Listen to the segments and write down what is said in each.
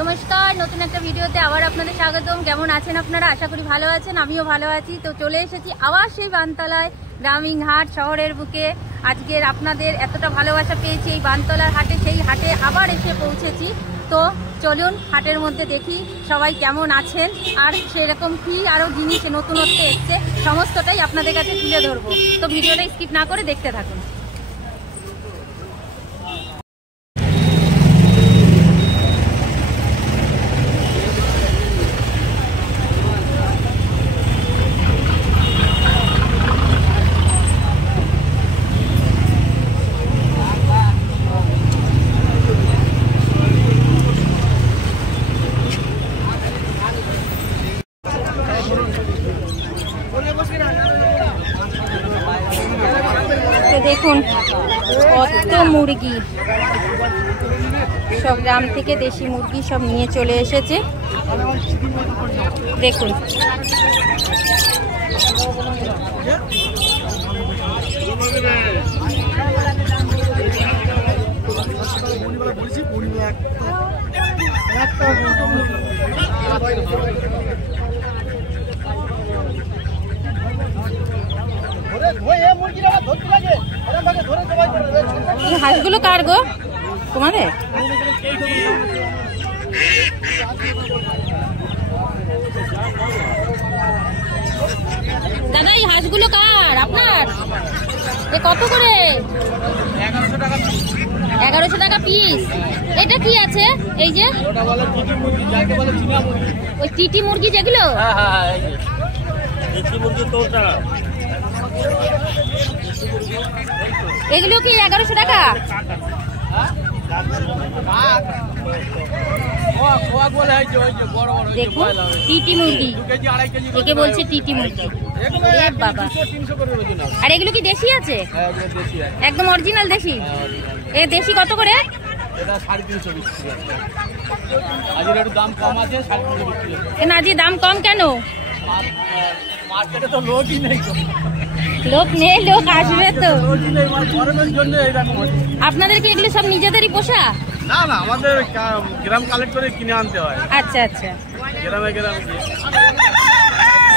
নমস্কার, নতুন একটা ভিডিওতে আবার আপনাদের স্বাগতম। কেমন আছেন আপনারা? আশা করি ভালো আছেন, আমিও ভালো আছি। তো চলে এসেছি আবার সেই বানতলায়, গ্রামীণ হাট শহরের বুকে। আজকের আপনাদের এতটা ভালোবাসা পেয়েছি এই বানতলার হাটে, সেই হাটে আবার এসে পৌঁছেছি। তো চলুন হাটের মধ্যে দেখি সবাই কেমন আছেন, আর সেরকম কি আরও জিনিস নতুনত্ব এসছে সমস্তটাই আপনাদের কাছে তুলে ধরবো। তো ভিডিওটা স্কিপ না করে দেখতে থাকুন। দেখুন কত মুরগি, সব গ্রাম থেকে দেশি মুরগি সব নিয়ে চলে এসেছে। দেখুন হাঁসগুলো কার গো? তোমাদের? দাদা এই হাঁসগুলো কার? আপনার? কত করে? 1100 টাকা পিস। এটা কি আছে? এই যে ওই টিটি মুরগি যেগুলো, এগুলো কি 1100 টাকা? দেখুন টিটি মুরগি, একে বলছে টিটি মুরগি। বাবা, আর এগুলো কি দেশি আছে? একদম অরিজিনাল দেশি। এ দেশি কত করে? না জি, দাম কম কেন? লোক নেই, লোক আসবে তো। আপনাদের কি এগুলো সব নিজেদেরই পোষা? না না, আমাদের গ্রাম কালেক্ট করে কিনে আনতে হয়। আচ্ছা আচ্ছা। গ্রামে গ্রামে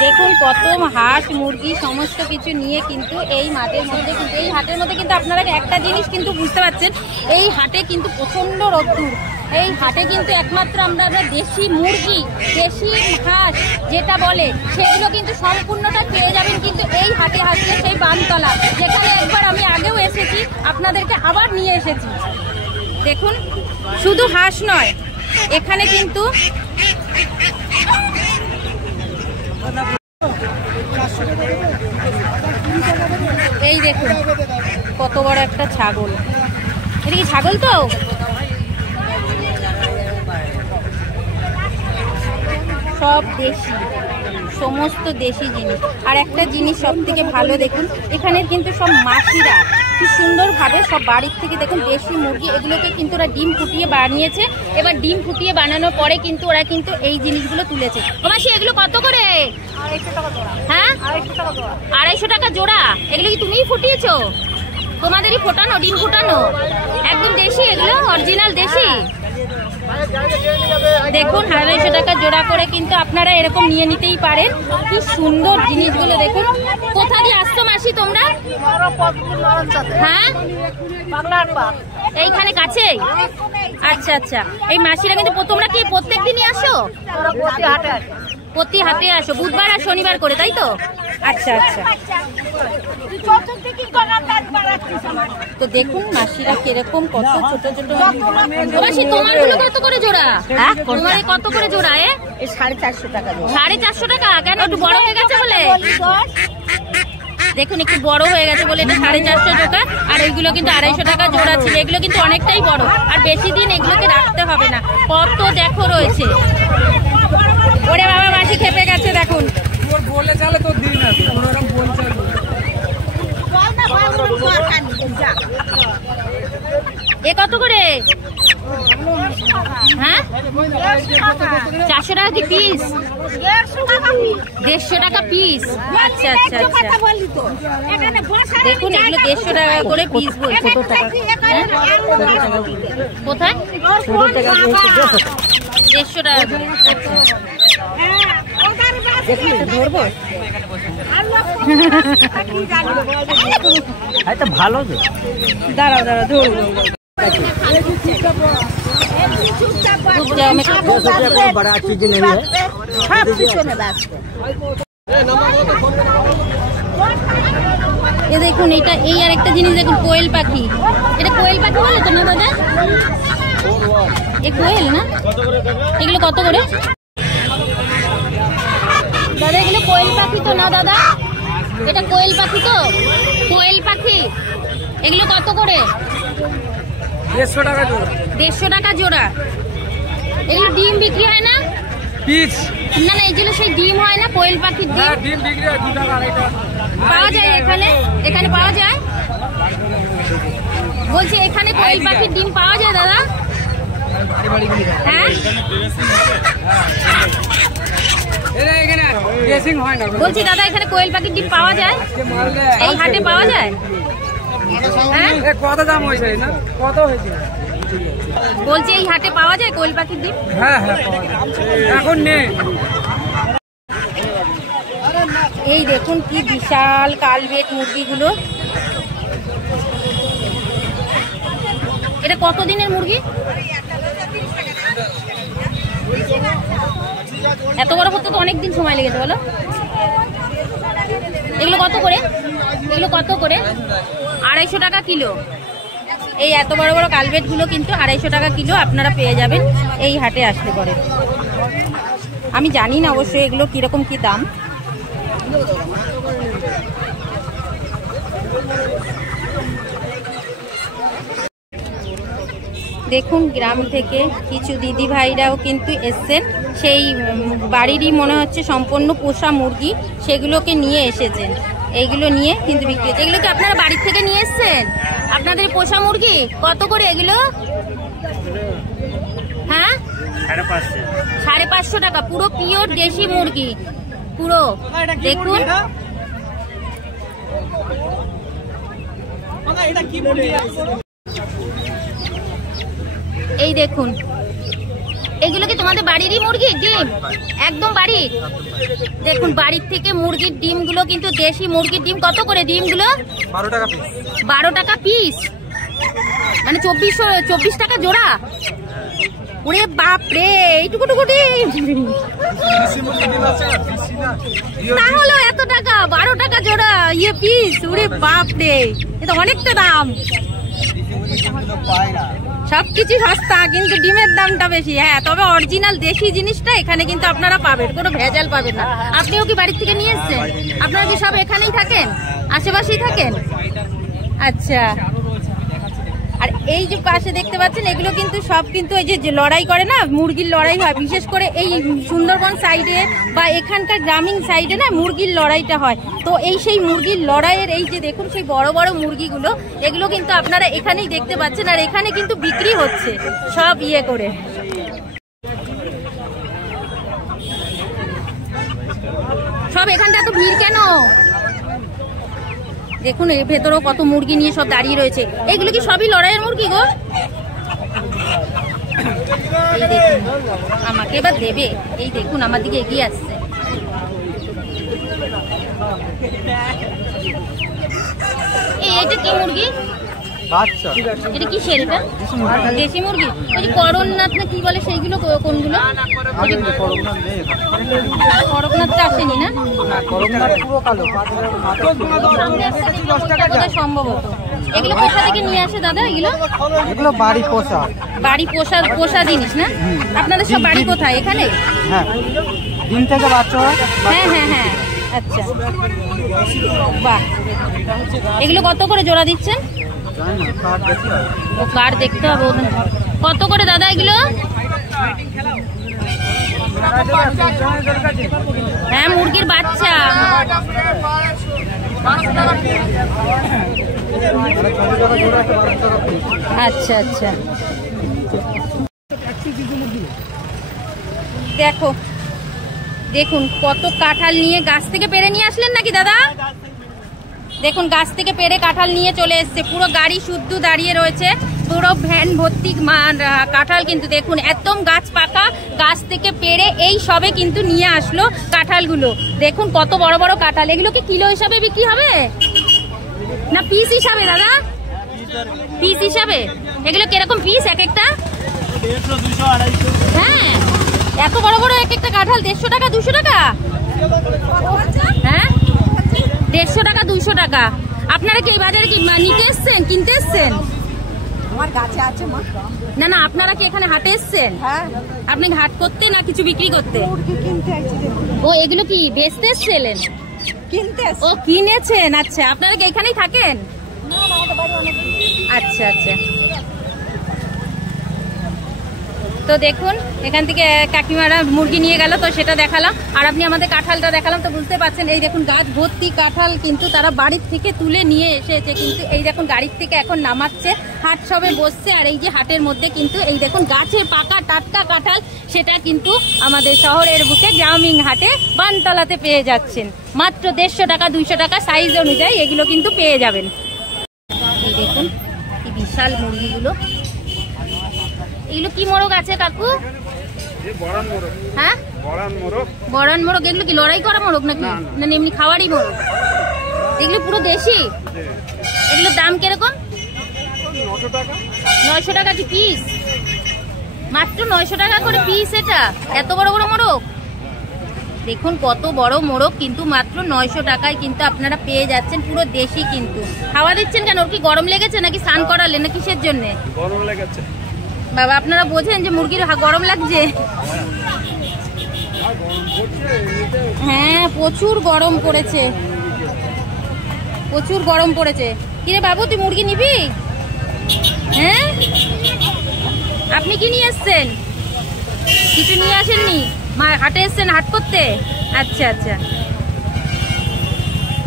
দেখুন কত হাঁস মুরগি সমস্ত কিছু নিয়ে কিন্তু এই মাঠের মধ্যে, কিন্তু এই হাটের মধ্যে কিন্তু আপনারা একটা জিনিস কিন্তু বুঝতে পারছেন, এই হাটে কিন্তু প্রচন্ড রোদ্দুর। এই হাটে কিন্তু একমাত্র আমরা দেশি মুরগি, দেশি হাঁস যেটা বলে, সেগুলো কিন্তু সম্পূর্ণটা পেয়ে যাবেন কিন্তু এই হাটে আসলে, সেই বানতলা, যেখানে একবার আমি আগেও এসেছি, আপনাদেরকে আবার নিয়ে এসেছি। দেখুন শুধু হাঁস নয়, এখানে কিন্তু এই দেখুন কত বড় একটা ছাগল। এটা কি ছাগল? তো সব দেশি, সমস্ত দেশি জিনিস। আর একটা জিনিস সব থেকে ভালো, দেখুন এখানে কিন্তু সব মাসিরা কি সুন্দরভাবে সব বাড়ির থেকে, দেখুন দেশি মুরগি, এগুলোকে কিন্তু ওরা ডিম ফুটিয়ে বানিয়েছে। এবার ডিম ফুটিয়ে বানানোর পরে কিন্তু ওরা কিন্তু এই জিনিসগুলো তুলেছে। ও মাসি, এগুলো কত করে? 250 টাকা জোড়া। হ্যাঁ, 250 টাকা জোড়া। এগুলো কি তুমিই ফুটিয়েছো? তোমাদেরই ফোটানো, ডিম ফুটানো, একদম দেশি, এগুলো অরিজিনাল দেশি। দেখুন 250 টাকা জোড়া করে কিন্তু আপনারা এরকম নিয়ে নিতেই পারেন। কি সুন্দর জিনিসগুলো দেখুন। কোথা দিয়ে আসছো মাসি তোমরা? হ্যাঁ, এইখানে কাছে? আচ্ছা আচ্ছা। এই মাসিরা কিন্তু তোমরা কি প্রত্যেক দিনই আসো? প্রতি হাটে আসো, বুধবার আর শনিবার করে, তাই তো? আচ্ছা আচ্ছা। তো দেখুন মাসিরা কিরকম কত ছোট ছোট। মাসি তোমার গুলো কত করে জোড়া? হ্যাঁ, তোমার কত করে জোড়া? 450 টাকা। 450 টাকা কেন? একটু বড় হয়ে গেছে বলে? দেখুন একটু বড় হয়ে গেছে বলে এটা 450 টাকা। আর এইগুলো কিন্তু 250 টাকা জোড়া ছিল। এগুলো কিন্তু অনেকটাই বড়, আর বেশি দিন এগুলোকে রাখতে হবে না। কত দেখো রয়েছে। ওরে বাবা, মাসি খেপে গেছে দেখুন। বলে চালে তো দিন না, ওরকম বলছে। এ কত করে? হ্যাঁ, 400 টাকা কি পিস? 150 টাকা পিস। আচ্ছা আচ্ছা আচ্ছা। দেখুন এগুলো 150 টাকা করে পিস বলছে। কোথায়? 150 টাকা করে। ধরবো ভালো দাঁড়াও ধরবো। बड़ा चीज नहीं है। এ দেখুন এটা এই আরেকটা জিনিস দেখুন, কোয়েল পাখি। এটা কোয়েল পাখি বলে তো না দাদা? এ কোয়েল না? এগুলো কত করে দাদা? এগুলো কোয়েল পাখি তো না দাদা? এটা কোয়েল পাখি তো? কোয়েল পাখি এগুলো কত করে? 150 টাকা জোড়া। 150 টাকা জোড়া। এগুলো ডিম বিক্রি হয় না? পিস না না, এগুলো সেই ডিম হয় না, কোয়েল পাখির ডিম? ডিম বিক্রি হয় 2 টাকা 2.5 টাকা পাওয়া যায় এখানে? এখানে পাওয়া যায়? বলছি এখানে কোয়েল পাখির ডিম পাওয়া যায় দাদা? হ্যাঁ বলছি দাদা এখানে কোয়েল পাখির ডিম পাওয়া যায়? এই হাটে পাওয়া যায়? হ্যাঁ কত দাম হয়েছে না? কত হয়েছে? বলছি এই হাটে পাওয়া যায় কোয়েল পাখির ডিম? হ্যাঁ এখন নেই। এই দেখুন কি বিশাল কালভেট মুরগিগুলো। এটা কত দিনের মুরগি? এত বড় করতে তো অনেক দিন সময় লেগেছে বলো। এগুলো কত করে? এগুলো কত করে? 250 টাকা কিলো। এই এত বড় বড় কালভেট গুলো কিন্তু 250 টাকা কিলো আপনারা পেয়ে যাবেন এই হাটে আসলে পরে। আমি জানি না অবশ্যই এগুলো কিরকম কি দাম। দেখুন গ্রাম থেকে কিছু দিদি ভাইরাও কিন্তু এসছেন, সেই বাড়িরই মনে হচ্ছে সম্পূর্ণ পোষা মুরগি, সেগুলোকে নিয়ে এসেছেন। এইগুলো নিয়ে কিন্তু বিক্রি হচ্ছে। এগুলো কি আপনারা বাড়ির থেকে নিয়ে এসছেন? আপনাদের পোষা মুরগি কত করে এগুলো? হ্যাঁ 550 টাকা। পুরো পিওর দেশি মুরগি পুরো। দেখুন এই দেখুন, এগুলো কি তোমাদের বাড়িরই মুরগির ডিম? একদম বাড়ির। দেখুন বাড়ির থেকে মুরগির ডিমগুলো কিন্তু দেশি মুরগির ডিম। কত করে ডিমগুলো? 12 টাকা পিস। 12 টাকা পিস, মানে 24 টাকা জোড়া। ওরে বাপ রে, এইটুকু ডিম তাহলে এত টাকা? 12 টাকা জোড়া ইয়ে পিস? ওরে বাপ রে, এটা অনেকটা দাম। সবকিছু সস্তা কিন্তু ডিমের দামটা বেশি। হ্যাঁ তবে অরিজিনাল দেশি জিনিসটা এখানে কিন্তু আপনারা পাবেন, কোনো ভেজাল পাবেন না। আপনিও কি বাড়ি থেকে নিয়ে এসছেন? আপনারা কি সব এখানেই থাকেন, আশেপাশেই থাকেন? আচ্ছা। আর এই যে পাশে দেখতে পাচ্ছেন এগুলো কিন্তু সব কিন্তু এই যে লড়াই করে না, মুরগির লড়াই হয়, বিশেষ করে এই সুন্দরবন সাইডে বা এখানকার গ্রামীণ সাইডে না মুরগির লড়াইটা হয়। তো এই সেই মুরগির লড়াইয়ের এই যে দেখুন সেই বড় বড় মুরগিগুলো, এগুলো কিন্তু আপনারা এখানেই দেখতে পাচ্ছেন। আর এখানে কিন্তু বিক্রি হচ্ছে সব ইয়ে করে। সব এখানটা এত ভিড় কেন? দেখুন এর ভেতরেও কত মুরগি নিয়ে সব দাঁড়িয়ে রয়েছে। এগুলো কি সবই লড়াইয়ের মুরগি গো? এই দেখুন আমাকে এবার দেবে। এই দেখুন আমার দিকে এগিয়ে আসছে। এটা কি মুরগি? বাচ্চা। এটা কি সেটা? দেশি মুরগি। ওই যে করণনাথ না কি বলে সেইগুলো কোনগুলো? করণনাথটা আসেনি না? সম্ভবত। এগুলো কোথা থেকে নিয়ে আসে দাদা? এগুলো বাড়ি পোষা। বাড়ি পোষা জিনিস না? আপনাদের সব বাড়ি কোথায়? এখানে? হ্যাঁ ডিম থেকে বাচ্চা হয়। হ্যাঁ আচ্ছা বাহ। এগুলো কত করে জোড়া দিচ্ছেন? ও কার দেখতে হবে। কত করে দাদা এগুলো? হ্যাঁ মুরগির বাচ্চা। আচ্ছা দেখুন কত কাঁঠাল নিয়ে গাছ থেকে পেড়ে নিয়ে আসলেন নাকি দাদা? দেখুন গাছ থেকে পেড়ে কাঁঠাল নিয়ে চলে এসছে, পুরো গাড়ি শুদ্ধ দাঁড়িয়ে রয়েছে। পুরো ভ্যান ভর্তি কাঁঠাল কিন্তু দেখুন একদম গাছ পাকা, গাছ থেকে পেড়ে এই সবে কিন্তু নিয়ে আসলো কাঁঠালগুলো। দেখুন কত বড় বড় কাঁঠাল। এগুলো কি কিলো হিসাবে বিক্রি হবে না পিস হিসাবে দাদা? পিস হিসাবে। এগুলো কিরকম পিস এক একটা? 150, 200, 250। হ্যাঁ, এত বড় বড় এক একটা কাঁঠাল 150 টাকা 200 টাকা? হ্যাঁ, 150 টাকা 200 টাকা। আপনারা কি এই বাজারে কি নিতে এসছেন, কিনতে এসছেন? আমার গাছে আছে মা। না না, আপনারা কি এখানে হাটে এসছেন? হ্যাঁ, আপনি হাট করতে না কিছু বিক্রি করতে? মুরগি কিনতে আইছি। ও, এগুলো কি বেচতে এসছিলেন? কিনতে ও, কিনেছেন। আচ্ছা, আপনারা কি এখানেই থাকেন? না না, আমাদের বাড়ি অনেক দূর। আচ্ছা আচ্ছা। তো দেখুন এখান থেকে কাকিমারা মুরগি নিয়ে গেল, তো সেটা দেখালাম। আর আপনি আমাদের কাঁঠালটা দেখালাম, তো বুঝতে পারছেন এই দেখুন গাছ ভর্তি কাঁঠাল কিন্তু তারা বাড়ির থেকে তুলে নিয়ে এসেছে। কিন্তু এই দেখুন গাড়ির থেকে এখন নামাচ্ছে, হাট সবে বসছে। আর এই যে হাটের মধ্যে কিন্তু এই দেখুন গাছের পাকা টাটকা কাঁঠাল, সেটা কিন্তু আমাদের শহরের বুকে গ্রামীণ হাটে বানতলাতে পেয়ে যাচ্ছেন। মাত্র 150 টাকা 200 টাকা সাইজ অনুযায়ী এগুলো কিন্তু পেয়ে যাবেন। এই দেখুন কি বিশাল মুরগিগুলো। এগুলো কি মোরগ আছে কাকু? হ্যাঁ, বড়ান মোরগ। এগুলো কি লড়াই করা মোরগ নাকি না এমনি খাওয়ারই মোরগ? এগুলো পুরো দেশি। এগুলোর দাম কিরকম? 900 টাকা কি পিস? মাত্র 900 টাকা করে পিস। এটা এত বড় বড় মোরগ, দেখুন কত বড় মোরগ, কিন্তু মাত্র 900 টাকায় কিন্তু আপনারা পেয়ে যাচ্ছেন, পুরো দেশি। কিন্তু খাওয়া দিচ্ছেন কেন? ওর কি গরম লেগেছে নাকি স্নান করালেন না কিসের জন্য? গরম লেগেছে বাবা, আপনারা বোঝেন যে মুরগির গরম লাগছে? হ্যাঁ, প্রচুর গরম পড়েছে, প্রচুর গরম পড়েছে। কিরে বাবু, তুই মুরগি নিবি? হ্যাঁ, আপনি কি নিয়ে এসছেন? কিছু নিয়ে আসেননি? হাটে এসছেন হাট করতে? আচ্ছা আচ্ছা।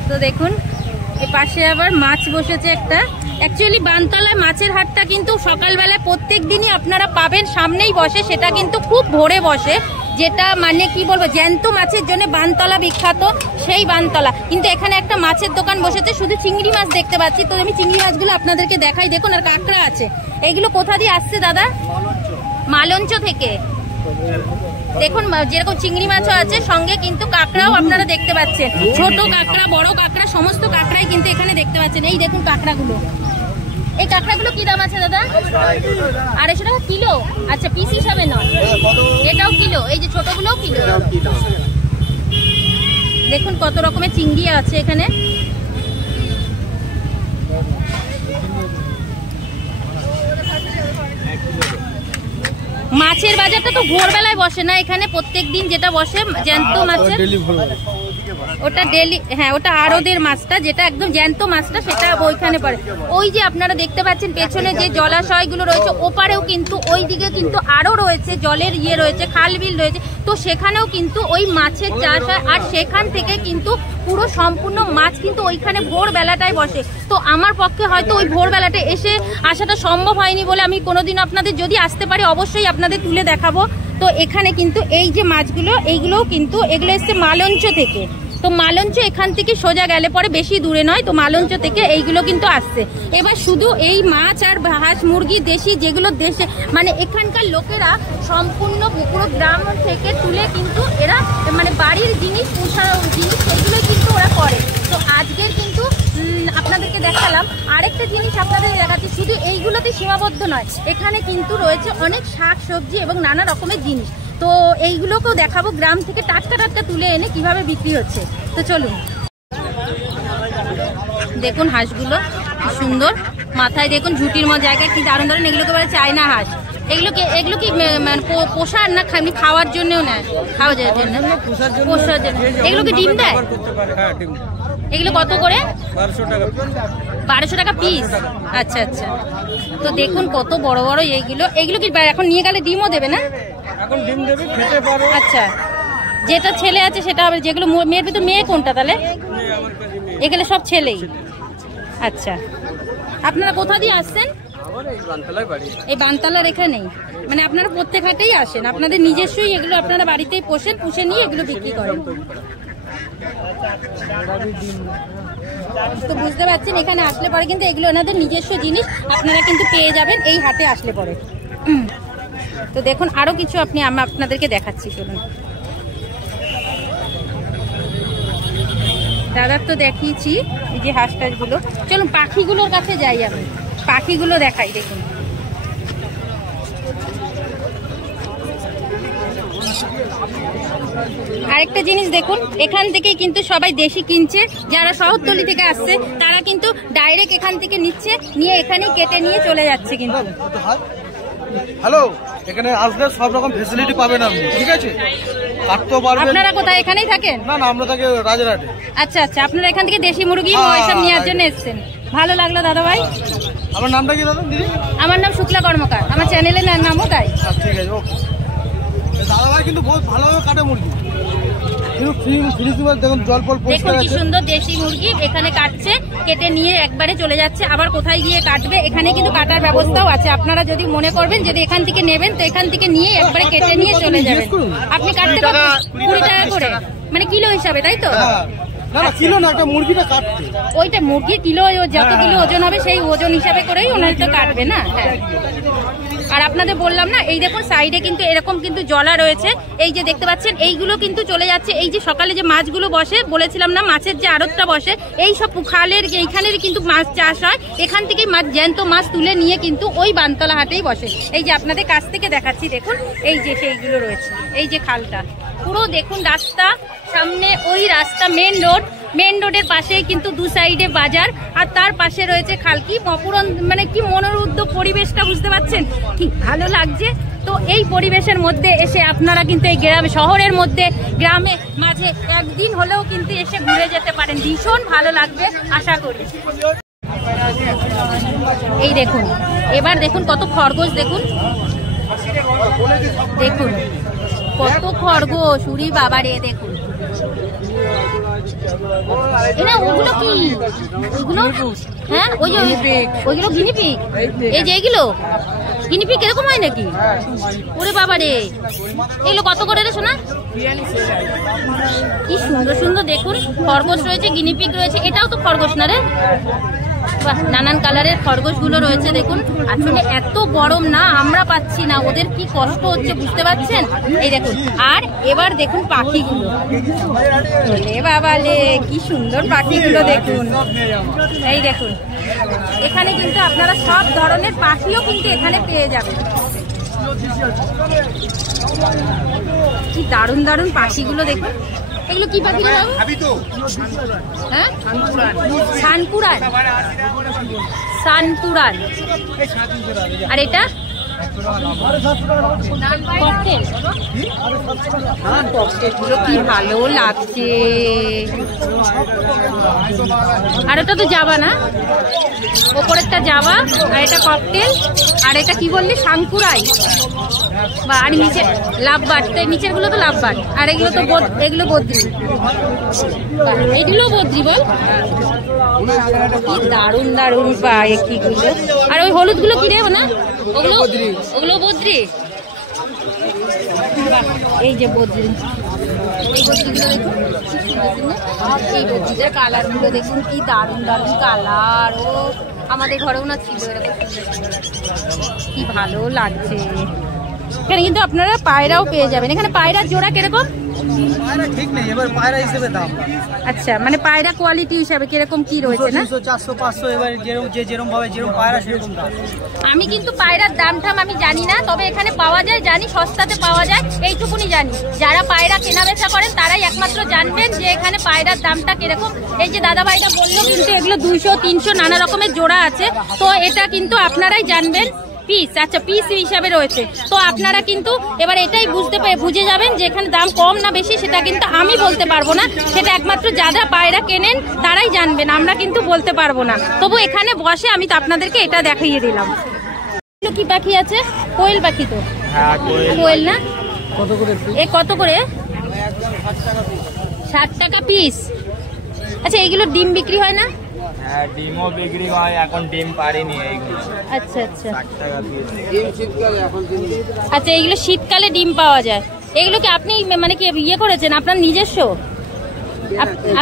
তো দেখুন এ পাশে আবার মাছ বসেছে একটা। অ্যাকচুয়ালি বানতলায় মাছের হাটটা কিন্তু সকালবেলায় প্রত্যেক দিনই আপনারা পাবেন, সামনেই বসে। সেটা কিন্তু খুব ভোরে বসে, যেটা মানে কি বলবো, জ্যান্ত মাছের জন্য বানতলা বিখ্যাত, সেই বানতলা। কিন্তু এখানে একটা মাছের দোকান বসেছে, শুধু চিংড়ি মাছ দেখতে পাচ্ছি। তো আমি চিংড়ি মাছগুলো আপনাদেরকে দেখাই। দেখুন আর কাঁকড়া আছে। এগুলো কোথা দিয়ে আসছে দাদা? মালঞ্চ থেকে। দেখুন যেরকম চিংড়ি মাছও আছে, সঙ্গে কিন্তু কাঁকড়াও আপনারা দেখতে পাচ্ছেন। ছোট কাঁকড়া, বড় কাঁকড়া, সমস্ত কাঁকড়াই কিন্তু এখানে দেখতে পাচ্ছেন। এই দেখুন কাঁকড়াগুলো। এই কাঁকড়াগুলো কি দাম আছে দাদা? 250 টাকা কিলো। আচ্ছা, পিস হিসাবে নয়, এটাও কিলো। এই যে ছোটগুলোও কিলো। দেখুন কত রকমের চিংড়ি আছে এখানে। মাছের বাজারটা তো ভোরবেলায় বসে না এখানে, প্রত্যেক দিন যেটা বসে জ্যান্ত মাছের, ওটা ডেলি। হ্যাঁ, ওটা আড়তের মাছটা, যেটা একদম জ্যান্ত মাছটা, সেটা ওইখানে পড়ে। ওই যে আপনারা দেখতে পাচ্ছেন পেছনে যে জলাশয়গুলো রয়েছে, ওপারেও কিন্তু ওই দিকে কিন্তু আরো রয়েছে জলের রয়েছে, খাল বিল রয়েছে। তো সেখানেও কিন্তু ওই মাছের চাষ হয়। আর সেখান থেকে কিন্তু পুরো সম্পূর্ণ মাছ কিন্তু ওইখানে ভোরবেলাটায় বসে। তো আমার পক্ষে হয়তো ওই ভোরবেলাটা আসাটা সম্ভব হয়নি বলে আমি কোনোদিন আপনাদের, যদি আসতে পারি অবশ্যই আপনাদের তুলে দেখাবো। তো এখানে কিন্তু এই যে মাছগুলো, এইগুলোও কিন্তু এগুলো এসছে মালঞ্চ থেকে। তো মালঞ্চ এখান থেকে সোজা গেলে পরে বেশি দূরে নয়, তো মালঞ্চ থেকে এইগুলো কিন্তু আসছে। এবার শুধু এই মাছ আর হাঁস মুরগি দেশি, যেগুলো দেশে মানে এখানকার লোকেরা সম্পূর্ণ পুরো গ্রাম থেকে তুলে কিন্তু এরা মানে বাড়ির জিনিস, পোষানো জিনিস, সেগুলো কিন্তু ওরা করে। তো আজকের কিন্তু আপনাদেরকে দেখালাম। আরেকটা জিনিস আপনাদের দেখাচ্ছি, শুধু এইগুলোতে সীমাবদ্ধ নয়, এখানে কিন্তু রয়েছে অনেক শাক সবজি এবং নানা রকমের জিনিস। তো এইগুলোকেও দেখাবো, গ্রাম থেকে টাটকা টাটকা তুলে এনে কিভাবে বিক্রি হচ্ছে। তো চলুন দেখুন হাঁসগুলো কি সুন্দর, মাথায় দেখুন ঝুটির মতো জায়গায় কি দারুণ দারুণ। এগুলোকে বলে চায়না হাঁস। এগুলো কি মানে পোষার না এমনি খাওয়ার জন্যও নেয়? খাওয়া যায় জন্য, পোষার জন্য। এগুলো কি ডিম দেয়? এগুলো কত করে? 1200 টাকা পিস। আচ্ছা আচ্ছা। তো দেখুন কত বড় বড় এইগুলো। এগুলো কি এখন নিয়ে গেলে ডিমও দেবে না? এখন ডিম দেবে, খেতে পারো। আচ্ছা, যেটা ছেলে আছে সেটা হবে। যেগুলো মেয়ের ভিতর, মেয়ে কোনটা তাহলে? এগুলো সব ছেলেই। আচ্ছা, আপনারা কোথা দিয়ে আসছেন? এই বানতলার এখানেই, মানে আপনারা প্রত্যেক হাটেই আসেন, আপনাদের নিজস্বই এগুলো আপনারা বাড়িতেই পোষেন, পুষে নিয়ে এগুলো বিক্রি করেন। তো বুঝতে পারছেন এখানে আসলে পরে কিন্তু এগুলো ওনাদের নিজস্ব জিনিস আপনারা কিন্তু পেয়ে যাবেন এই হাটে আসলে পরে। তো দেখুন আরো কিছু আমি আপনাদেরকে দেখাচ্ছি, চলুন। দাদার তো দেখিয়েছি এই যে হাঁস টাসগুলো, চলুন পাখিগুলোর কাছে যাই, আমি পাখিগুলো দেখাই। দেখুন আরেকটা জিনিস দেখুন, এখান থেকে কিন্তু সবাই দেশি কিনছে, যারা শহরতলি থেকে আসছে তারা কিন্তু ডাইরেক্ট এখান থেকে নিচ্ছে, নিয়ে এখানেই কেটে নিয়ে চলে যাচ্ছে। কিন্তু হ্যালো, এখানে আসলে সব রকম ফ্যাসিলিটি পাবেন আপনি, ঠিক আছে? কাটতেও পারবেন। আপনারা কোথায় এখানেই থাকেন? না না, আমরা থাকি রাজারহাটে। আচ্ছা আচ্ছা, আপনারা এখান থেকে দেশি মুরগি এসব নেওয়ার জন্য এসেছেন। ভালো লাগলো দাদা ভাই। আমার নামটা কি দাদা দিদি? আমার নাম শুক্লা কর্মকার, আমার চ্যানেলের নামও তাই। ঠিক আছে, ওকে। দাদা ভাই কিন্তু বহুত ভালোভাবে কাটে মুরগি, দেখুন জল ফল দেখুন কি সুন্দর দেশি মুরগি এখানে কাটছে, কেটে নিয়ে একবারে চলে যাচ্ছে। আবার কোথায় গিয়ে কাটবে, এখানে কিন্তু কাটার ব্যবস্থাও আছে। আপনারা যদি মনে করবেন যদি এখান থেকে নেবেন তো এখান থেকে নিয়ে একবারে কেটে নিয়ে চলে যাবেন। আপনি কাটতে পারবেন 20 টাকা করে, মানে কিলো হিসাবে, তাই তো? না না, কিলো না, একটা মুরগিটা কাটতে। ওইটা মুরগির কিলো, যত কিলো ওজন হবে সেই ওজন হিসাবে করেই ওনারা তো কাটবে না। হ্যাঁ, আর আপনাদের বললাম না, এই দেখুন সাইডে কিন্তু এরকম কিন্তু জলা রয়েছে, এই যে দেখতে পাচ্ছেন এইগুলো কিন্তু চলে যাচ্ছে। এই যে সকালে যে মাছগুলো বসে, বলেছিলাম না মাছের যে আড়তটা বসে, এই সব খালের এইখানের কিন্তু মাছ চাষ হয়, এখান থেকেই মাছ, জ্যান্ত মাছ তুলে নিয়ে কিন্তু ওই বানতলা হাটেই বসে। এই যে আপনাদের কাছ থেকে দেখাচ্ছি, দেখুন এই যে সেইগুলো রয়েছে, এই যে খালটা পুরো দেখুন, রাস্তা সামনে, ওই রাস্তা মেন রোডের পাশেই কিন্তু দু সাইডে বাজার, আর তার পাশে রয়েছে খাল। কি অপূরণ, মানে কি মনোরুদ্ধ পরিবেশটা, বুঝতে পারছেন কি ভালো লাগছে। তো এই পরিবেশের মধ্যে এসে আপনারা কিন্তু এই গ্রামে, শহরের মধ্যে গ্রামে মাঝে একদিন হলেও কিন্তু এসে ঘুরে যেতে পারেন, ভীষণ ভালো লাগবে আশা করি। এই দেখুন, এবার দেখুন কত খরগোশ, দেখুন দেখুন কত খরগোশ, উড়ি বাবারে। দেখুন ওগুলো কি, ওইগুলো হ্যাঁ, ওইগুলো গিনিপিগ। এই যে এইগুলো গিনিপিগ এরকম হয় নাকি? ওরে বাবা রে, এগুলো কত করে রে সোনা? কি সুন্দর সুন্দর দেখুন খরগোশ রয়েছে, গিনিপিগ রয়েছে। এটাও তো খরগোশ না রে? নানান কালারের খরগোশ গুলো রয়েছে। দেখুন আসলে এত গরম না, আমরা পাচ্ছি না, ওদের কি কষ্ট হচ্ছে বুঝতে পারছেন। এই দেখুন, আর এবার দেখুন পাখিগুলো, বাবালে কি সুন্দর পাখিগুলো দেখুন। এই দেখুন, এখানে কিন্তু আপনারা সব ধরনের পাখিও কিন্তু এখানে পেয়ে যাবেন। কি দারুণ দারুণ পাখিগুলো দেখুন। এগুলো কি পাখি? হ্যাঁ, সানকুরান, সানকুরান। আর এটা ককটেলগুলো কি ভালো লাগছে। আর এটা তো জাবা না, ওপরেরটা জাবা, আর এটা ককটেল, আর এটা কি বললি সানকুরাই। বা আর নিচে লাভবাট, নিচের গুলো তো লাভবাট, আর এগুলো তো এগুলো বদ্রি, এগুলো বদ্রি বল। কি দারুন দারুন পাখিগুলো। আর ওই হলুদ গুলো কি রে না? ওগুলো বদ্রি। এই যে বদ্রি, এই বদ্রিগুলো দেখুন এই বদ্রিটার কালার গুলো দেখুন কি দারুন দারুন কালার। ও আমাদের ঘরেও না ছিল এরকম, কি ভালো লাগছে। এখানে কিন্তু আপনারা পায়রাও পেয়ে যাবেন। এখানে পায়রার জোড়া কিরকম? ঠিক নেই, এবার পায়রা হিসেবে দাম। আচ্ছা, মানে পায়রা কোয়ালিটি হিসাবে কিরকম কি রয়েছে না? 400 500, এবার যেরকম ভাবে যেরকম পায়রা সেরকম দাম। আমি কিন্তু পায়রার দাম ঠাম আমি জানি না, তবে এখানে পাওয়া যায় জানি, সস্তাতে পাওয়া যায় এইটুকুনি জানি। যারা পায়রা কেনা বেচা করেন তারাই একমাত্র জানবেন যে এখানে পায়রার দামটা কিরকম। এই যে দাদা ভাইটা বললো কিন্তু এগুলো 200 300 নানা রকমের জোড়া আছে, তো এটা কিন্তু আপনারাই জানবেন পিস। আচ্ছা, পিস হিসাবে রয়েছে, তো আপনারা কিন্তু এবার এটাই বুঝে যাবেন যে এখানে দাম কম না বেশি, সেটা কিন্তু আমি বলতে পারবো না, সেটা একমাত্র যারা পায়রা কেনেন তারাই জানবেন, আমরা কিন্তু বলতে পারবো না। তবু এখানে বসে আমি তো আপনাদেরকে এটা দেখিয়ে দিলাম। কি পাখি আছে? কোয়েল পাখি তো, কোয়েল না? কত করে? 60 টাকা পিস। আচ্ছা, এইগুলো ডিম বিক্রি হয় না? হ্যাঁ, ডিমও বিক্রি হয়, এখন ডিম পারিনি এইগুলো। আচ্ছা আচ্ছা, 60 টাকা পিস। আচ্ছা, এইগুলো শীতকালে ডিম পাওয়া যায়। এগুলো কি আপনি মানে কি ইয়ে করেছেন আপনার নিজস্ব?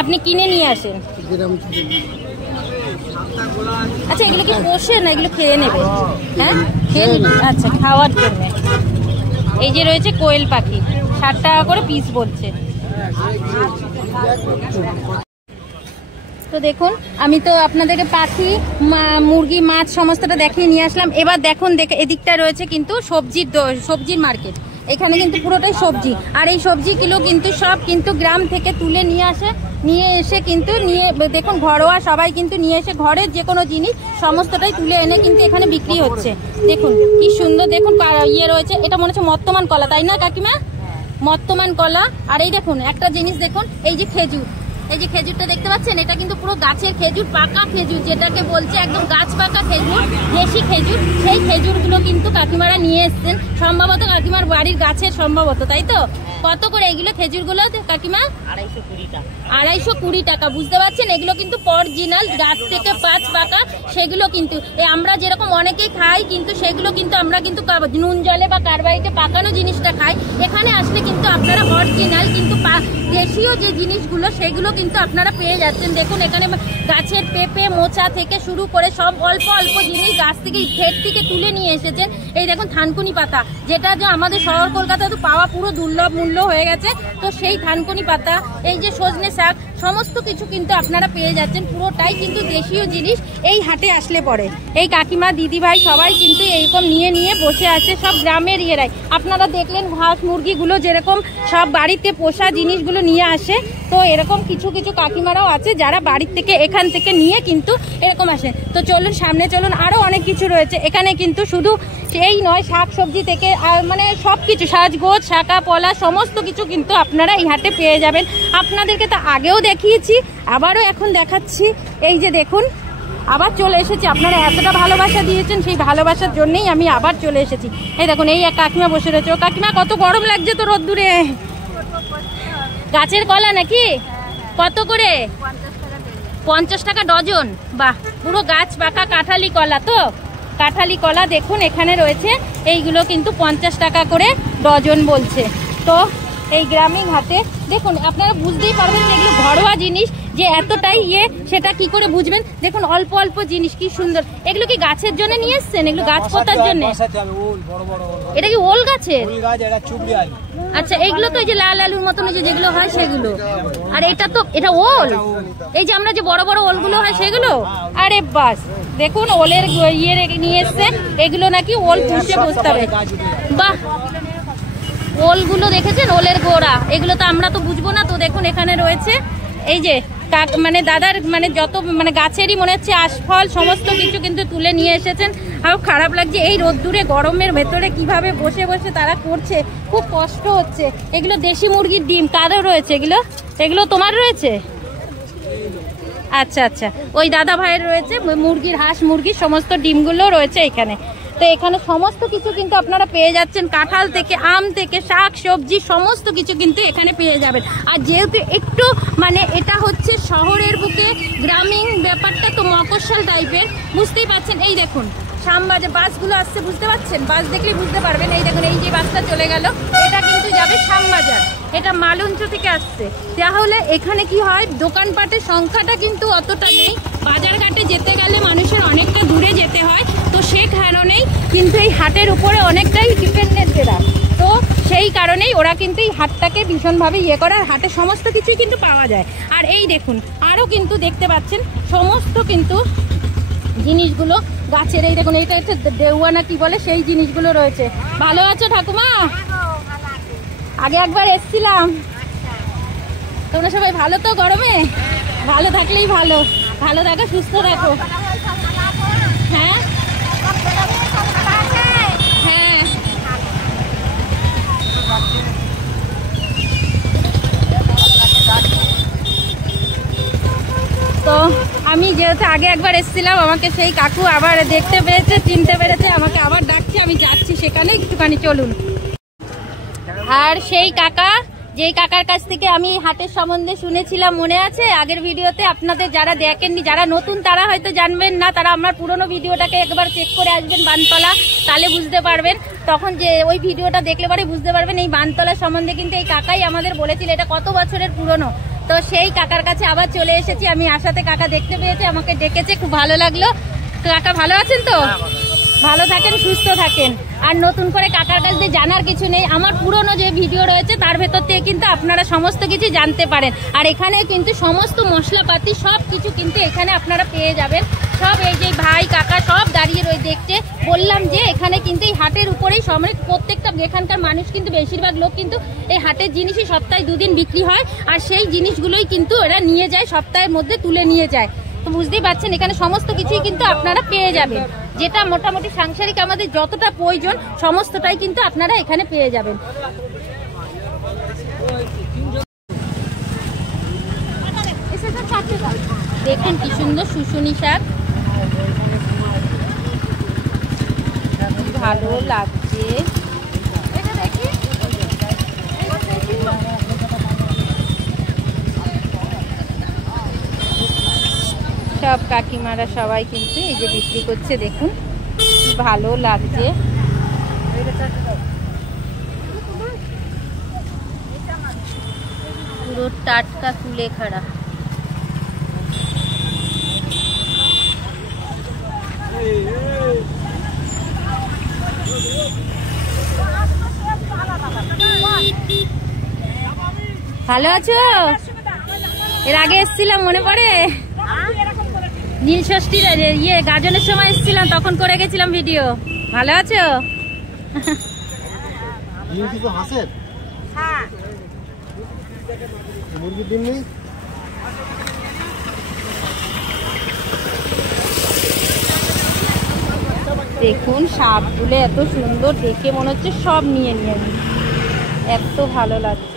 আপনি কিনে নিয়ে আসেন? আচ্ছা এগুলো কি পোষে না এগুলো খেয়ে নেবে? হ্যাঁ খেয়ে নেবে, আচ্ছা খাওয়ার জন্য। এই যে রয়েছে কোয়েল পাখি, 60 টাকা করে পিস বলছে। তো দেখুন আমি তো আপনাদেরকে পাখি, মুরগি, মাছ সমস্তটা দেখিয়ে নিয়ে আসলাম। এবার দেখুন এদিকটা রয়েছে কিন্তু সবজির মার্কেট। এখানে কিন্তু পুরোটাই সবজি, আর এই সবজিগুলো কিন্তু সব কিন্তু গ্রাম থেকে তুলে নিয়ে এসে কিন্তু দেখুন ঘরোয়া সবাই কিন্তু নিয়ে এসে ঘরের যে কোনো জিনিস সমস্তটাই তুলে এনে কিন্তু এখানে বিক্রি হচ্ছে। দেখুন কি সুন্দর, দেখুন ইয়ে রয়েছে, এটা মনে হচ্ছে মর্তমান কলা, তাই না কাকিমা? মর্তমান কলা। আর এই দেখুন একটা জিনিস দেখুন, এই যে খেজুর, এই যে খেজুরটা দেখতে পাচ্ছেন, এটা কিন্তু পুরো গাছের খেজুর, পাকা খেজুর যেটাকে বলছে, একদম গাছ পাকা খেজুর, দেশি খেজুর। সেই খেজুরগুলো কিন্তু কাকিমারা নিয়ে এসছেন, সম্ভবত কাকিমার বাড়ির গাছের, সম্ভবত, তাই তো? কত করে এগুলো খেজুরগুলো কাকিমা? 220 টাকা। বুঝতে পারছেন, এগুলো কিন্তু অরিজিনাল গাছ থেকে পাকা, সেগুলো কিন্তু আমরা যেরকম অনেকেই খাই, কিন্তু সেগুলো কিন্তু আমরা কিন্তু নুন জলে বা কার্বাইডে পাকানো জিনিসটা খাই। এখানে আসলে কিন্তু আপনারা অরিজিনাল কিন্তু দেশীয় যে জিনিসগুলো সেগুলো কিন্তু আপনারা পেয়ে যাচ্ছেন। দেখুন এখানে গাছের পেঁপে, মোচা থেকে শুরু করে সব অল্প অল্প জিনিস গাছ থেকে ক্ষেত থেকে তুলে নিয়ে এসেছেন। এই দেখুন থানকুনি পাতা, যেটা যে আমাদের শহর কলকাতা তো পাওয়া পুরো দুর্লভ মূল্য হয়ে গেছে, তো সেই থানকুনি পাতা, এই যে সজনে শাক, সমস্ত কিছু কিন্তু আপনারা পেয়ে যাচ্ছেন। পুরোটাই কিন্তু দেশীয় জিনিস এই হাটে আসলে পরে। এই কাকিমা, দিদি ভাই সবাই কিন্তু এইরকম নিয়ে বসে আছে, সব গ্রামের ইয়েরাই। আপনারা দেখলেন হাঁস মুরগিগুলো যেরকম সব বাড়িতে পোষা জিনিসগুলো নিয়ে আসে, তো এরকম কিছু কাকিমারাও আছে যারা বাড়ির থেকে এখান থেকে নিয়ে কিন্তু এরকম আসে। তো চলুন সামনে চলুন, আরো অনেক কিছু রয়েছে এখানে, কিন্তু শুধু এই নয়, শাক সবজি থেকে মানে সবকিছু, সাজগোজ, শাকা পলা সমস্ত কিছু কিন্তু আপনারা এই হাটে পেয়ে যাবেন। আপনাদেরকে তো আগেও দেখিয়েছি, আবারও এখন দেখাচ্ছি। এই যে দেখুন আবার চলে এসেছি, আপনারা এতটা ভালোবাসা দিয়েছেন, সেই ভালোবাসার জন্যই আমি আবার চলে এসেছি। এই দেখুন এই এক কাকিমা বসে রয়েছে। ও কাকিমা, কত গরম লাগছে তো রোদ্দুরে। গাছের কলা নাকি? কত করে? 50 টাকা ডজন। বাহ, পুরো গাছ পাকা কাঁঠালি কলা। তো কাঁঠালি কলা দেখুন এখানে রয়েছে, এইগুলো কিন্তু 50 টাকা করে ডজন বলছে। তো এই গ্রামীণ হাটে দেখুন আপনারা বুঝতেই পারবেন যে এগুলো ঘরোয়া জিনিস, যে এতটাই সেটা কি করে বুঝবেন। দেখুন অল্প অল্প জিনিস কি সুন্দর। এগুলো কি গাছের জন্য নিয়ে এসছেন? এগুলো গাছ পোতার জন্য? এটা কি ওল গাছের? আচ্ছা, এইগুলো তো এই যে লাল আলুর মতন যেগুলো হয় সেগুলো। আর এটা ওল, এই যে আমরা যে বড় বড় ওলগুলো হয় সেগুলো। আরে বাস, দেখুন ওলের ইয়ে নিয়ে এসছেন, এগুলো নাকি ওল পুষে বসতে হবে। বাহ, ওলগুলো দেখেছেন, ওলের গোড়া, এগুলো তো আমরা তো বুঝবো না। তো দেখুন এখানে রয়েছে এই যে মানে দাদার মানে যত মানে গাছেরই মনে হচ্ছে আশফল সমস্ত কিছু কিন্তু তুলে নিয়ে এসেছেন। আর খারাপ লাগছে এই রোদ্দুরে গরমের ভেতরে কিভাবে বসে বসে তারা করছে, খুব কষ্ট হচ্ছে। এগুলো দেশি মুরগির ডিম কারও রয়েছে? এগুলো তোমার রয়েছে? আচ্ছা আচ্ছা, ওই দাদা ভাইয়ের রয়েছে মুরগির, হাঁস মুরগির সমস্ত ডিমগুলো রয়েছে এখানে। তো এখানে সমস্ত কিছু কিন্তু আপনারা পেয়ে যাচ্ছেন, কাঁঠাল থেকে আম থেকে শাক সবজি সমস্ত কিছু কিন্তু এখানে পেয়ে যাবেন। আর যেহেতু একটু মানে এটা হচ্ছে শহরের বুকে, গ্রামীণ ব্যাপারটা তো মফস্বল টাইপের, বুঝতেই পারছেন। এই দেখুন শ্যামবাজার বাসগুলো আসছে, বুঝতে পারছেন, বাস দেখলেই বুঝতে পারবেন। এই দেখুন এই যে বাসটা চলে গেল, এটা কিন্তু যাবে শ্যামবাজার, এটা মালঞ্চ থেকে আসছে। তাহলে এখানে কি হয়, দোকানপাটের সংখ্যাটা কিন্তু অতটা নেই। বাজারঘাটে যেতে গেলে মানুষের অনেকটা দূরে যেতে হয়, তো সে কারণেই কিন্তু এই হাটের উপরে অনেকটাই ডিপেন্ডেন্ট এরা। তো সেই কারণেই ওরা কিন্তু এই হাটটাকে ভীষণভাবে ইয়ে করে, আর হাটে সমস্ত কিছুই কিন্তু পাওয়া যায়। আর এই দেখুন আরও কিন্তু দেখতে পাচ্ছেন সমস্ত কিন্তু জিনিসগুলো গাছের, এই দেখুন এইটা হচ্ছে দেউয়া না কি বলে, সেই জিনিসগুলো রয়েছে। ভালো আছো ঠাকুমা? আগে একবার এসছিলাম। তোমরা সবাই ভালো তো? গরমে ভালো থাকলেই ভালো, ভালো থাকো, সুস্থ থাকো। হ্যাঁ হ্যাঁ, তো আমি যেহেতু আগে একবার এসেছিলাম, আমাকে সেই কাকু আবার দেখতে পেরেছে, চিনতে পেরেছে, আমাকে আবার ডাকছে, আমি যাচ্ছি সেখানে একটুখানি, চলুন। আর সেই কাকা, যেই কাকার কাছ থেকে আমি হাটের সম্বন্ধে শুনেছিলাম, মনে আছে আগের ভিডিওতে? আপনাদের যারা দেখেননি, যারা নতুন তারা হয়তো জানবেন না, তারা আমার পুরনো ভিডিওটাকে একবার চেক করে আসবেন বানতলা, তাহলে বুঝতে পারবেন। তখন যে ওই ভিডিওটা দেখলে পরে বুঝতে পারবেন এই বানতলা সম্বন্ধে কিন্তু এই কাকাই আমাদের বলেছিল। এটা কত বছরের পুরনো, তো সেই কাকার কাছে আবার চলে এসেছি আমি। আশাতে কাকা দেখতে পেয়েছে, আমাকে ডেকেছে, খুব ভালো লাগলো। কাকা ভালো আছেন তো? ভালো থাকেন, সুস্থ থাকেন। আর নতুন করে কাকার কাছ দিয়ে জানার কিছু নেই, আমার পুরনো যে ভিডিও রয়েছে তার ভেতর থেকে কিন্তু আপনারা সমস্ত কিছু জানতে পারেন। আর এখানে কিন্তু সমস্ত মশলাপাতি সব কিছু কিন্তু এখানে আপনারা পেয়ে যাবেন। সব এই যে ভাই কাকা সব দাঁড়িয়ে দেখছে। বললাম যে এখানে কিন্তু এই হাটের উপরেই প্রত্যেকটা এখানকার মানুষ কিন্তু বেশিরভাগ লোক কিন্তু এই হাটের জিনিসই সপ্তাহে 2 দিন বিক্রি হয়, আর সেই জিনিসগুলোই কিন্তু এরা নিয়ে যায়, সপ্তাহের মধ্যে তুলে নিয়ে যায়। তো বুঝতেই পারছেন এখানে সমস্ত কিছুই কিন্তু আপনারা পেয়ে যাবেন, যেটা মোটামুটি সাংসারিক আমাদের যতটা প্রয়োজন সমস্তটাই কিন্তু আপনারা এখানে পেয়ে যাবেন। দেখুন কি সুন্দর শুশুনি শাক, ভালো লাগছে। সব কাকিমারা সবাই কিন্তু এই যে বিক্রি করছে, দেখুন ভালো লাগছে। পুরো টাটকা কুলেখাড়া। ভালো আছো? এর আগে এসেছিলাম মনে পড়ে, নীলষষ্ঠীর গাজনের সময় এসেছিলাম, তখন করে গেছিলাম ভিডিও। ভালো আছো? দেখুন শাকগুলো এত সুন্দর, দেখে মনে হচ্ছে সব নিয়ে নিয়ে নি, এত ভালো লাগছে।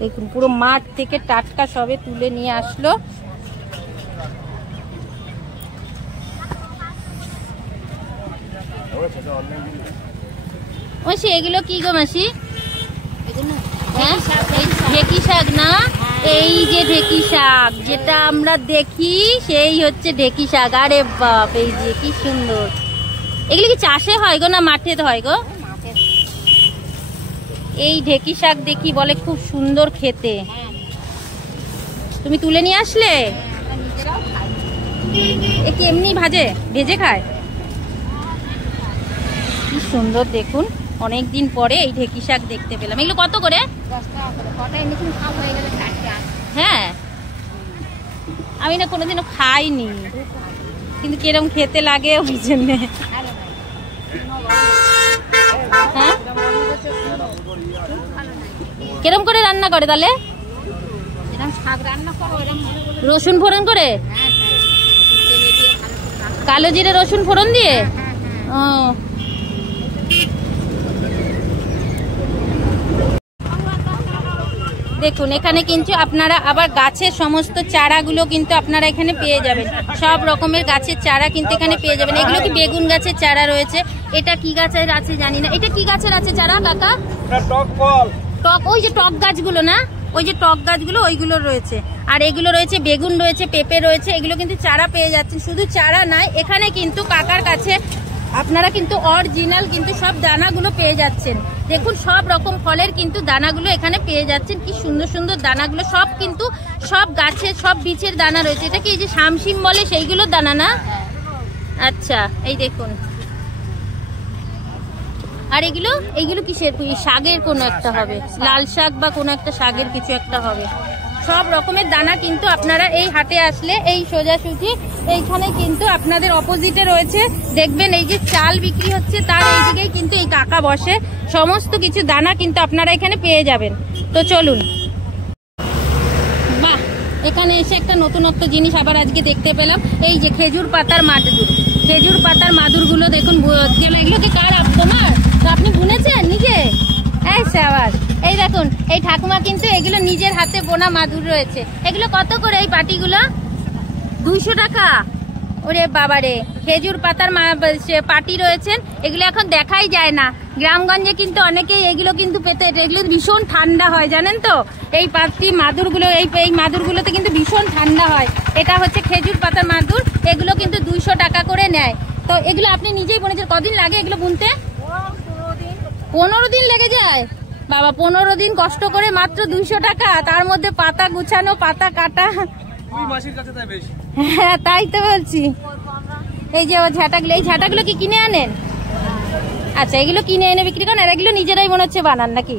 দেখুন পুরো মাঠ থেকে টাটকা সবে তুলে নিয়ে আসলো। মাসি এগুলো কি গো মাসি? হ্যাঁ ঢেকি শাক না? এই যে ঢেকি শাক যেটা আমরা দেখি সেই হচ্ছে ঢেকি শাক। আরে বাপ, এই যে কি সুন্দর। এগুলো কি চাষে হয় গো না মাঠে হয় গো? এই ঢেকি শাক দেখি বলে খুব সুন্দর খেতে। তুমি তুলে নিয়ে আসলে? এ কি এমনি ভেজে খায়? কি সুন্দর দেখুন, অনেকদিন পরে এই ঢেকি শাক দেখতে পেলাম। এগুলো কত করে? 10 টাকা করে। হ্যাঁ আমি না কোনোদিনও খাইনি, কিন্তু কিরম খেতে লাগে ওই জন্যে। হ্যাঁ কিরম করে রান্না করে তাহলে? রসুন ফোড়ন করে, কালো জিরে রসুন ফোড়ন দিয়ে। ও দেখুন এখানে কিন্তু আপনারা আবার গাছের সমস্ত চারাগুলো কিন্তু আপনারা এখানে পেয়ে যাবেন। সব রকমের গাছের চারা কিন্তু এখানে পেয়ে যাবেন। এগুলো কি বেগুন গাছের চারা রয়েছে। এটা কি গাছের আছে জানি না। এটা কি গাছের আছে চারা কাকা? টক, ওই যে টক গাছগুলো না, ওই যে টক গাছগুলো ওইগুলো রয়েছে। আর এগুলো রয়েছে বেগুন রয়েছে, পেঁপে রয়েছে, এগুলো কিন্তু চারা পেয়ে যাচ্ছেন। শুধু চারা নয়, এখানে কিন্তু কাকার কাছে আপনারা কিন্তু অরিজিনাল কিন্তু সব দানাগুলো পেয়ে যাচ্ছেন। দেখুন সব রকম ফলের কিন্তু দানাগুলো এখানে পেয়ে যাচ্ছেন। কি সুন্দর সুন্দর দানাগুলো, সব কিন্তু সব গাছের সব বীজের দানা রয়েছে। এটা কি এই যে শামসিম বলে সেইগুলোর দানা না? আচ্ছা এই দেখুন। আর এইগুলো কিসের? শাকের কোনো একটা হবে, লাল শাক বা কোনো একটা শাকের কিছু একটা হবে। সব রকমের দানা কিন্তু আপনারা এই হাটে আসলে এই সোজাসুজি এইখানে কিন্তু আপনাদের অপোজিটে রয়েছে, দেখবেন এই যে চাল বিক্রি হচ্ছে তার এই দিকেই কিন্তু এই কাকা বসে। সমস্ত কিছু দানা কিন্তু আপনারা এখানে পেয়ে যাবেন। তো চলুন, বাহ এখানে এসে একটা নতুনত্ব জিনিস আবার আজকে দেখতে পেলাম। এই যে খেজুর পাতার মাদুর, খেজুর পাতার মাদুরগুলো দেখুন। এগুলোকে কার তোমার? তো আপনি বুনেছেন নিজে? আবার এই দেখুন এই ঠাকুমা কিন্তু এগুলো নিজের হাতে বোনা মাদুর রয়েছে। এগুলো কত করে এই পাটিগুলো? 200 টাকা। ওরে বাবারে, খেজুর পাতার পাটি রয়েছেন, এগুলো এখন দেখাই যায় না। গ্রামগঞ্জে কিন্তু অনেকেই এগুলো কিন্তু পেতে, এগুলো ভীষণ ঠান্ডা হয় জানেন তো। এই পাতি মাদুরগুলো, এই মাদুরগুলোতে কিন্তু ভীষণ ঠান্ডা হয়। এটা হচ্ছে খেজুর পাতার মাদুর, এগুলো কিন্তু 200 টাকা করে নেয়। তো এগুলো আপনি নিজেই বুনেছেন, কদিন লাগে এগুলো বুনতে? 15 দিন লেগে যায় বাবা। 15 দিন কষ্ট করে মাত্র 200 টাকা, তার মধ্যে পাতা গুছানো, পাতা কাটা। হ্যাঁ তাই তো বলছি। এই যে ঝাঁটাগুলো, এই ঝাঁটাগুলো কি কিনে আনেন? আচ্ছা, এগুলো কিনে এনে বিক্রি করেন, আর এগুলো নিজেরাই মনে হচ্ছে বানান নাকি?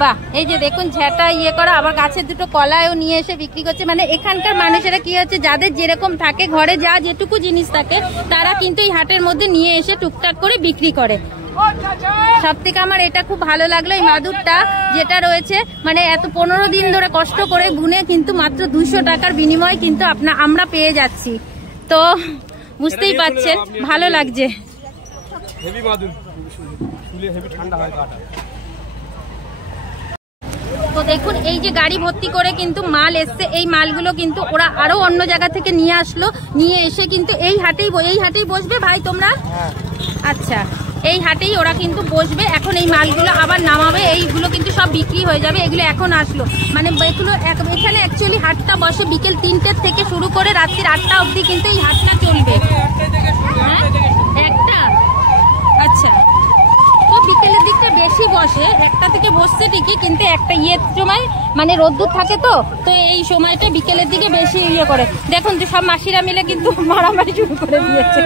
বাহ, এই যে দেখুন ঝাঁটা ইয়ে করা, আবার গাছের দুটো কলায়ও নিয়ে এসে বিক্রি করছে। মানে এখানকার মানুষেরা কি হচ্ছে, যাদের যেরকম থাকে ঘরে যা যেটুকু জিনিস থাকে, তারা কিন্তু এই হাটের মধ্যে নিয়ে এসে টুকটাক করে বিক্রি করে। সব থেকে আমার এটা খুব ভালো লাগলো, এই মাদুরটা যেটা রয়েছে, মানে এত 15 দিন ধরে কষ্ট করে বুনে কিন্তু মাত্র 200 টাকার বিনিময়ে কিন্তু আমরা পেয়ে যাচ্ছি। তো বুঝতেই পারছেন, ভালো লাগছে। তো দেখুন এই যে গাড়ি ভর্তি করে কিন্তু মাল এসছে, এই মালগুলো কিন্তু ওরা আরো অন্য জায়গা থেকে নিয়ে আসলো, নিয়ে এসে কিন্তু এই হাটেই বসবে ভাই তোমরা? আচ্ছা, এই হাটেই ওরা কিন্তু বসবে। এখন এই মালগুলো আবার নামাবে, এইগুলো কিন্তু সব বিক্রি হয়ে যাবে। এগুলো এখন আসলো, মানে এগুলো এখানে অ্যাকচুয়ালি হাটটা বসে বিকেল 3টে থেকে শুরু করে রাত্রি 8টা অবধি কিন্তু এই হাটটা চলবে। হ্যাঁ, একটা, আচ্ছা। তো বিকেলের দিকটা বেশি বসে, 1টা থেকে বসছে ঠিকই, কিন্তু একটা ইয়ের সময় মানে রোদ্দুর থাকে তো এই সময়টা বিকেলের দিকে বেশি ইয়ে করে। দেখুন যে সব মাসিরা মিলে কিন্তু মারামারি শুরু করে দিয়েছে।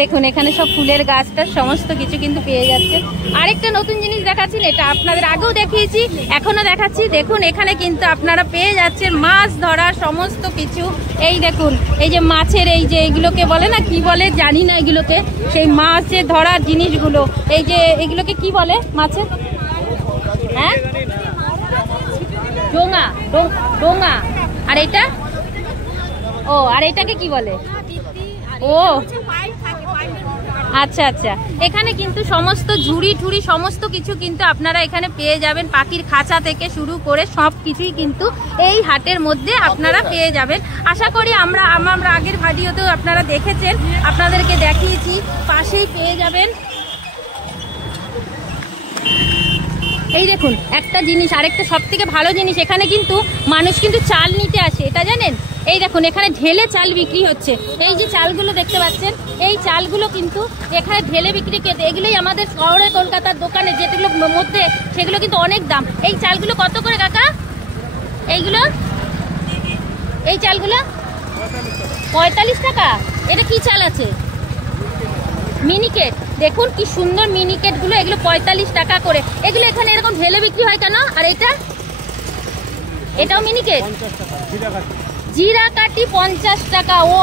দেখুন এখানে সব ফুলের গাছটা সমস্ত কিছু কিন্তু পেয়ে যাচ্ছে। আরেকটা নতুন জিনিস দেখাচ্ছি, এটা আপনাদের আগেও দেখিয়েছি, এখনো দেখাচ্ছি। দেখুন এখানে কিন্তু আপনারা পেয়ে যাচ্ছেন মাছ ধরার সমস্ত কিছু। এই দেখুন, এই যে মাছের, এই যে এগুলোকে বলে না, কি বলে জানি না এগুলোকে, সেই মাছের ধরার জিনিসগুলো। এই যে এগুলোকে কি বলে মাছের? হ্যাঁ, ডোঙা, ডোঙা। আর এটা, ও, আর এটাকে কি বলে? ও আচ্ছা আচ্ছা, এখানে কিন্তু সমস্ত ঝুড়ি ঠুড়ি সমস্ত কিছু কিন্তু আপনারা এখানে পেয়ে যাবেন। পাখির খাঁচা থেকে শুরু করে সব কিছুই কিন্তু এই হাটের মধ্যে আপনারা পেয়ে যাবেন। আশা করি আমরা আগের ভিডিওতেও আপনারা দেখেছেন, আপনাদেরকে দেখিয়েছি, পাশেই পেয়ে যাবেন। এই দেখুন একটা জিনিস, আরেকটা সব থেকে ভালো জিনিস, এখানে কিন্তু মানুষ কিন্তু চাল নিতে আসে, এটা জানেন? এই দেখুন এখানে ঢেলে চাল বিক্রি হচ্ছে। এই যে চালগুলো দেখতে পাচ্ছেন, এই চালগুলো কিন্তু এখানে ঢেলে বিক্রি করতে, এগুলোই আমাদের শহরে কলকাতার দোকানে যেগুলো মধ্যে, সেগুলো কিন্তু অনেক দাম। এই চালগুলো কত করে কাকা? এইগুলো, এই চালগুলো 45 টাকা। এটা কি চাল আছে? মিনিকেট। দেখুন কি সুন্দর মিনিকেট গুলো, এগুলো 45 টাকা করে। এগুলো এখানে এরকম ঢেলে বিক্রি হয় কেন? আর এটাও মিনিকেট, জিরা কাটি 50 টাকা। ও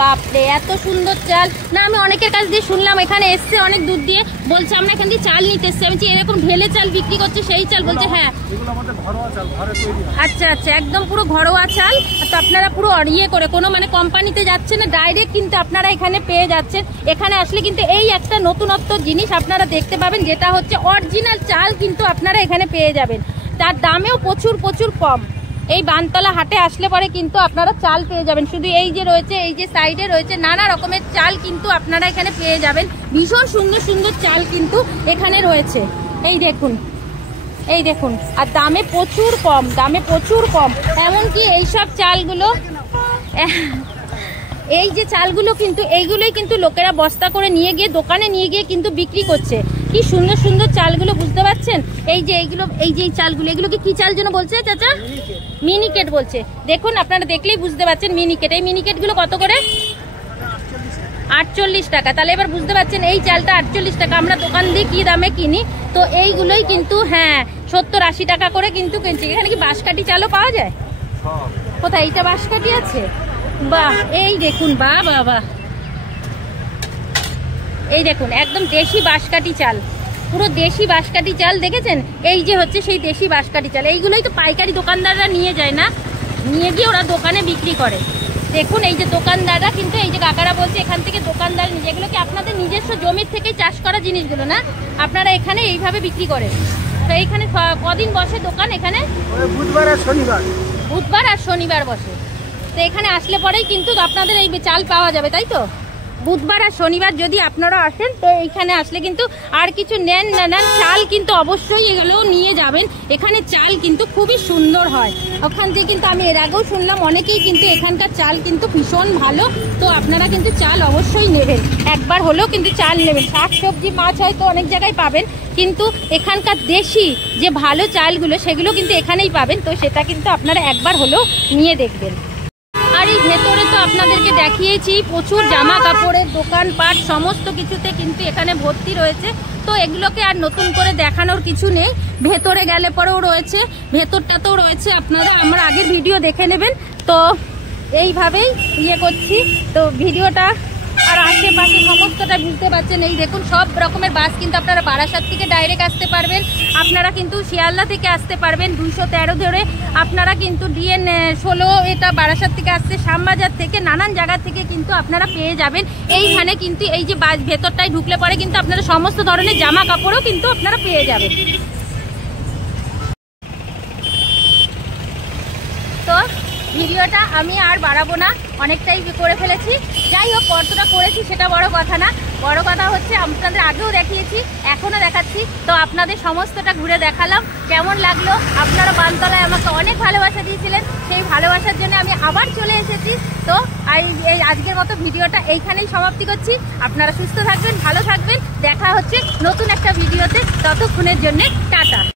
বাপরে, এত সুন্দর চাল না। আমি অনেকের কাছ দিয়ে শুনলাম, এখানে এসছে অনেক দূর দিয়ে, বলছে আমরা এখান দিয়ে চাল নিতে এসছি। আমি এরকম ঢেলে চাল বিক্রি করছে, সেই চাল? বলছে হ্যাঁ। আচ্ছা আচ্ছা, একদম পুরো ঘরোয়া চাল। তো আপনারা পুরো ইয়ে করে, কোনো মানে কোম্পানিতে যাচ্ছে না, ডাইরেক্ট কিন্তু আপনারা এখানে পেয়ে যাচ্ছেন। এখানে আসলে কিন্তু এই একটা নতুনত্ব জিনিস আপনারা দেখতে পাবেন, যেটা হচ্ছে অরিজিনাল চাল কিন্তু আপনারা এখানে পেয়ে যাবেন। তার দামেও প্রচুর প্রচুর কম। এই বানতলা হাটে আসলে পরে কিন্তু আপনারা চাল পেয়ে যাবেন। শুধু এই যে রয়েছে, এই যে সাইডে রয়েছে নানা রকমের চাল কিন্তু আপনারা এখানে পেয়ে যাবেন। ভীষণ সুন্দর সুন্দর চাল কিন্তু এখানে রয়েছে। এই দেখুন, এই দেখুন, আর দামে প্রচুর কম, দামে প্রচুর কম। এমনকি এইসব চালগুলো, এই যে চালগুলো কিন্তু এইগুলোই কিন্তু লোকেরা বস্তা করে নিয়ে গিয়ে দোকানে নিয়ে গিয়ে কিন্তু বিক্রি করছে। কি সুন্দর সুন্দর চালগুলো, বুঝতে পারছেন? এই যে এইগুলো, এই যে চালগুলো, এগুলোকে কি চাল যেন বলছে চাচা? মিনিকেট বলছে। দেখুন আপনারা দেখলেই বুঝতে পারছেন মিনিকেট। এই মিনিকেট গুলো কত করে? 48 টাকা। তাহলে এবার বুঝতে পারছেন এই চালটা 48 টাকা। আমরা দোকান দিয়ে কি দামে কিনি, তো এইগুলোই কিন্তু হ্যাঁ 70-80 টাকা করে কিন্তু কিনছি। এখানে কি বাঁশকাঠি চালও পাওয়া যায়? কোথায়? এইটা বাঁশকাঠি আছে? বাহ, এই দেখুন, বাহ বাহ বাহ, এই দেখুন একদম দেশি বাঁশকাঠি চাল, পুরো দেশি বাঁশকাঠি চাল। দেখেছেন? এই যে হচ্ছে সেই দেশি বাঁশকাঠি চাল। এইগুলোই তো পাইকারি দোকানদাররা নিয়ে যায় না, নিয়ে গিয়ে ওরা দোকানে বিক্রি করে। দেখুন এই যে দোকানদাররা কিন্তু, এই যে কাকারা বলছে এখান থেকে দোকানদার নিজে, এগুলো কি আপনাদের নিজস্ব জমির থেকে চাষ করা জিনিসগুলো না? আপনারা এখানে এইভাবে বিক্রি করেন। তো এইখানে কদিন বসে দোকান? এখানে বুধবার আর শনিবার। বুধবার আর শনিবার বসে। তো এখানে আসলে পরেই কিন্তু আপনাদের এই চাল পাওয়া যাবে, তাই তো? বুধবার আর শনিবার যদি আপনারা আসেন তো এইখানে আসলে কিন্তু আর কিছু নেন না নেন, চাল কিন্তু অবশ্যই এগুলোও নিয়ে যাবেন। এখানে চাল কিন্তু খুবই সুন্দর হয়। ওখান থেকে কিন্তু আমি এর আগেও শুনলাম অনেকেই কিন্তু এখানকার চাল কিন্তু ভীষণ ভালো। তো আপনারা কিন্তু চাল অবশ্যই নেবেন, একবার হলেও কিন্তু চাল নেবেন। শাক সবজি মাছ হয়তো অনেক জায়গায় পাবেন, কিন্তু এখানকার দেশি যে ভালো চালগুলো সেগুলো কিন্তু এখানেই পাবেন। তো সেটা কিন্তু আপনারা একবার হলেও নিয়ে দেখবেন। আর এই ভেতরে তো আপনাদেরকে দেখিয়েছি প্রচুর জামা কাপড়ের দোকানপাট সমস্ত কিছুতে কিন্তু এখানে ভর্তি রয়েছে। তো এগুলোকে আর নতুন করে দেখানোর কিছু নেই, ভেতরে গেলে পরেও রয়েছে, ভেতরটাতেও রয়েছে, আপনারা আমার আগের ভিডিও দেখে নেবেন। তো এইভাবেই করছি তো ভিডিওটা। আর আশেপাশে সমস্তটা বুঝতে পারছেন, এই দেখুন সব রকমের বাস কিন্তু আপনারা বারাসাত থেকে ডাইরেক্ট আসতে পারবেন, আপনারা কিন্তু শিয়ালদা থেকে আসতে পারবেন 213 ধরে, আপনারা কিন্তু DN 16 এটা বারাসাত থেকে আসছে, শ্যামবাজার থেকে নানান জায়গা থেকে কিন্তু আপনারা পেয়ে যাবেন। এইখানে কিন্তু এই যে বাস ভেতরটায় ঢুকলে পরে কিন্তু আপনারা সমস্ত ধরনের জামা কাপড়ও কিন্তু আপনারা পেয়ে যাবেন। তো ভিডিওটা আমি আর বাড়াবো না, অনেকটাই করে ফেলেছি। যাই হোক, কতটা করেছি সেটা বড় কথা না, বড় কথা হচ্ছে আপনাদের আগেও দেখিয়েছি, এখনও দেখাচ্ছি। তো আপনাদের সমস্তটা ঘুরে দেখালাম, কেমন লাগলো? আপনারা বানতলায় আমাকে অনেক ভালোবাসা দিয়েছিলেন, সেই ভালোবাসার জন্য আমি আবার চলে এসেছি। তো এই আজকের মতো ভিডিওটা এইখানেই সমাপ্তি করছি। আপনারা সুস্থ থাকবেন, ভালো থাকবেন, দেখা হচ্ছে নতুন একটা ভিডিওতে। ততক্ষণের জন্য টাটা।